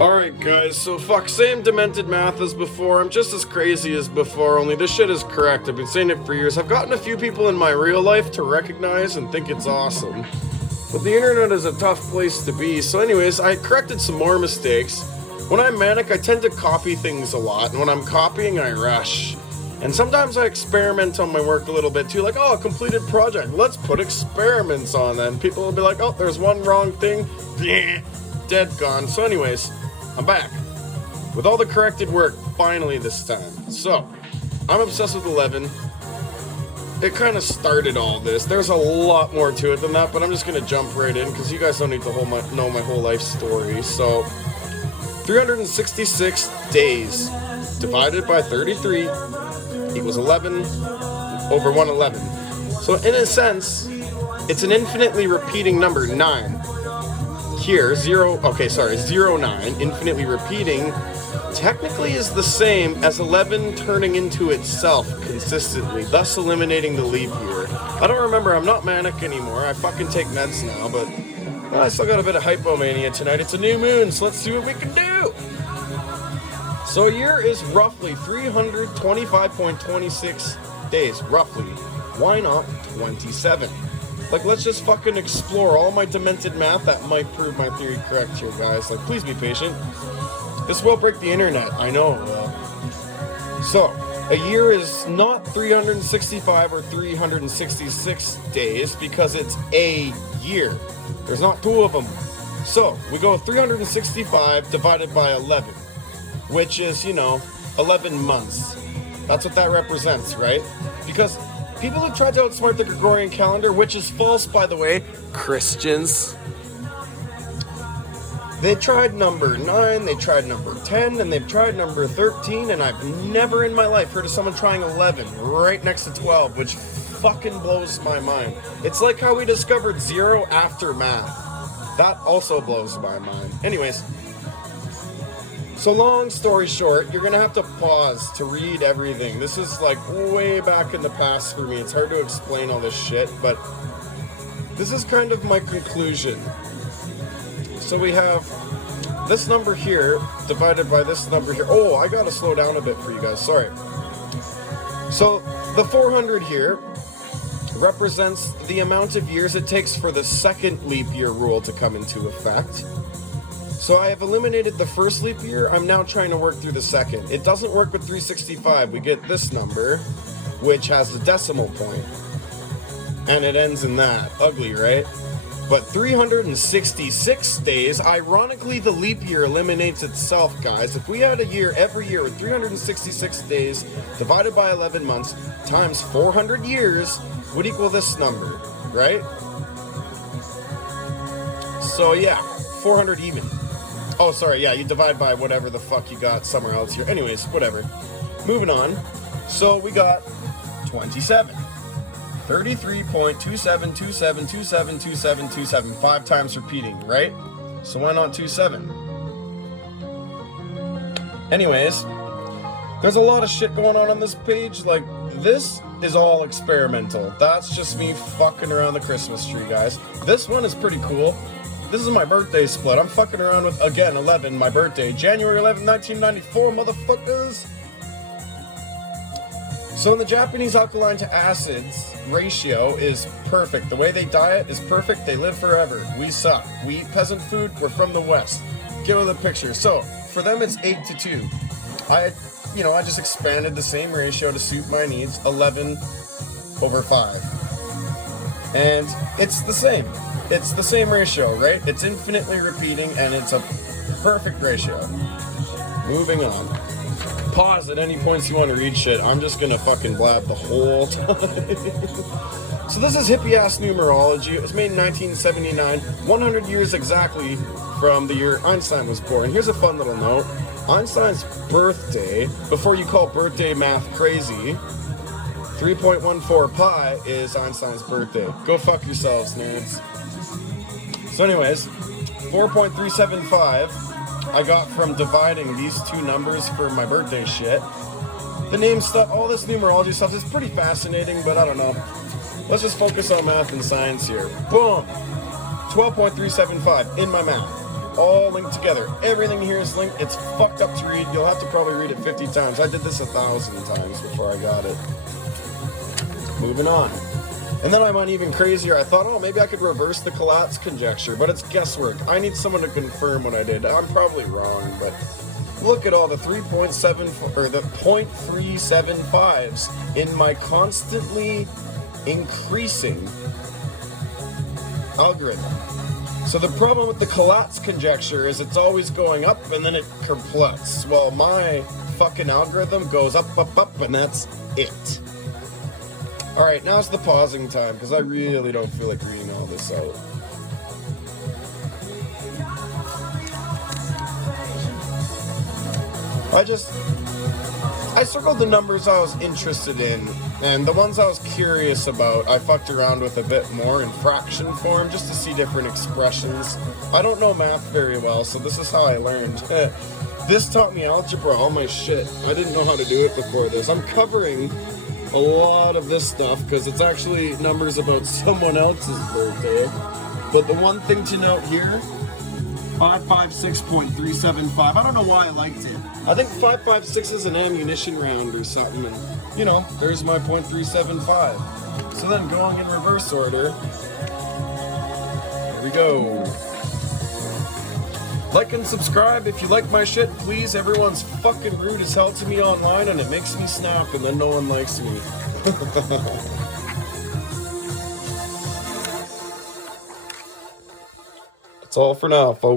Alright guys, so same demented math as before. I'm just as crazy as before, only this shit is correct. I've been saying it for years. I've gotten a few people in my real life to recognize and think it's awesome. But the internet is a tough place to be, so anyways, I corrected some more mistakes. When I'm manic, I tend to copy things a lot, and when I'm copying, I rush. And sometimes I experiment on my work a little bit too, like, oh, a completed project, let's put experiments on that. And people will be like, oh, there's one wrong thing, bleh, dead, gone. So anyways, I'm back with all the corrected work, finally this time. So, I'm obsessed with 11. It kind of started all this. There's a lot more to it than that, but I'm just going to jump right in because you guys don't need to know my whole life story. So, 366 days divided by 33 equals 11 over 111. So, in a sense, it's an infinitely repeating number, 9. Here, 09, infinitely repeating, technically is the same as 11 turning into itself consistently, thus eliminating the leap year. I don't remember, I'm not manic anymore, I fucking take meds now, but I still got a bit of hypomania tonight. It's a new moon, so let's see what we can do. So a year is roughly 325.26 days, roughly. Why not 27? Like, let's just fucking explore all my demented math that might prove my theory correct here, guys. Like, please be patient. This will break the internet, I know. So, a year is not 365 or 366 days because it's a year. There's not two of them. So, we go 365 divided by 11, which is, 11 months. That's what that represents, right? Because people have tried to outsmart the Gregorian calendar, which is false, by the way. Christians. They tried number 9, they tried number 10, and they've tried number 13, and I've never in my life heard of someone trying 11 right next to 12, which fucking blows my mind. It's like how we discovered 0 after math. That also blows my mind. Anyways, so long story short, you're gonna have to pause to read everything. This is like way back in the past for me. It's hard to explain all this shit, but this is kind of my conclusion. So we have this number here divided by this number here. Oh, I gotta slow down a bit for you guys, sorry. So the 400 here represents the amount of years it takes for the second leap year rule to come into effect. So I have eliminated the first leap year, I'm now trying to work through the second. It doesn't work with 365, we get this number, which has the decimal point. And it ends in that. Ugly, right? But 366 days, ironically the leap year eliminates itself, guys. If we had a year every year with 366 days divided by 11 months times 400 years would equal this number, right? So yeah, 400 even. Oh, sorry, yeah, you divide by whatever the fuck you got somewhere else here. Anyways, whatever. Moving on. So we got 27. 33.2727272727, 5 times repeating, right? So why not 27? Anyways, there's a lot of shit going on this page. Like, this is all experimental. That's just me fucking around the Christmas tree, guys. This one is pretty cool. This is my birthday split. I'm fucking around with, again, 11, my birthday. January 11, 1994, motherfuckers. So in the Japanese alkaline to acids ratio is perfect. The way they diet is perfect. They live forever. We suck. We eat peasant food. We're from the West. Get with the picture. So for them, it's 8-2. I just expanded the same ratio to suit my needs. 11 over 5. And it's the same. It's the same ratio, right? It's infinitely repeating, and it's a perfect ratio. Moving on. Pause at any points you want to read shit. I'm just gonna fucking blab the whole time. So this is hippie-ass numerology. It was made in 1979, 100 years exactly from the year Einstein was born. Here's a fun little note. Einstein's birthday, before you call birthday math crazy, 3.14 pi is Einstein's birthday. Go fuck yourselves, nerds. So anyways, 4.375 I got from dividing these two numbers for my birthday shit. The name stuff, all this numerology stuff is pretty fascinating, but I don't know. Let's just focus on math and science here. Boom! 12.375 in my math. all linked together. Everything here is linked. It's fucked up to read. You'll have to probably read it 50 times. I did this 1,000 times before I got it. Moving on. And then I went even crazier. I thought, oh, maybe I could reverse the Collatz conjecture, but it's guesswork. I need someone to confirm what I did. I'm probably wrong, but look at all the 3.7 or the 0.375s in my constantly increasing algorithm. So the problem with the Collatz conjecture is it's always going up and then it kerpluts. Well, my fucking algorithm goes up, up, up, and that's it. Alright, now's the pausing time, because I really don't feel like reading all this out. I circled the numbers I was interested in, and the ones I was curious about I fucked around with a bit more in fraction form, just to see different expressions. I don't know math very well, so this is how I learned. This taught me algebra, all my shit. I didn't know how to do it before this. I'm covering a lot of this stuff because it's actually numbers about someone else's birthday. But the one thing to note here, 556.375. I don't know why I liked it. I think 556 is an ammunition round or something, and you know, there's my .375. So then going in reverse order, here we go. Like and subscribe if you like my shit, please. Everyone's fucking rude as hell to me online, and it makes me snap, and then no one likes me. That's all for now, folks.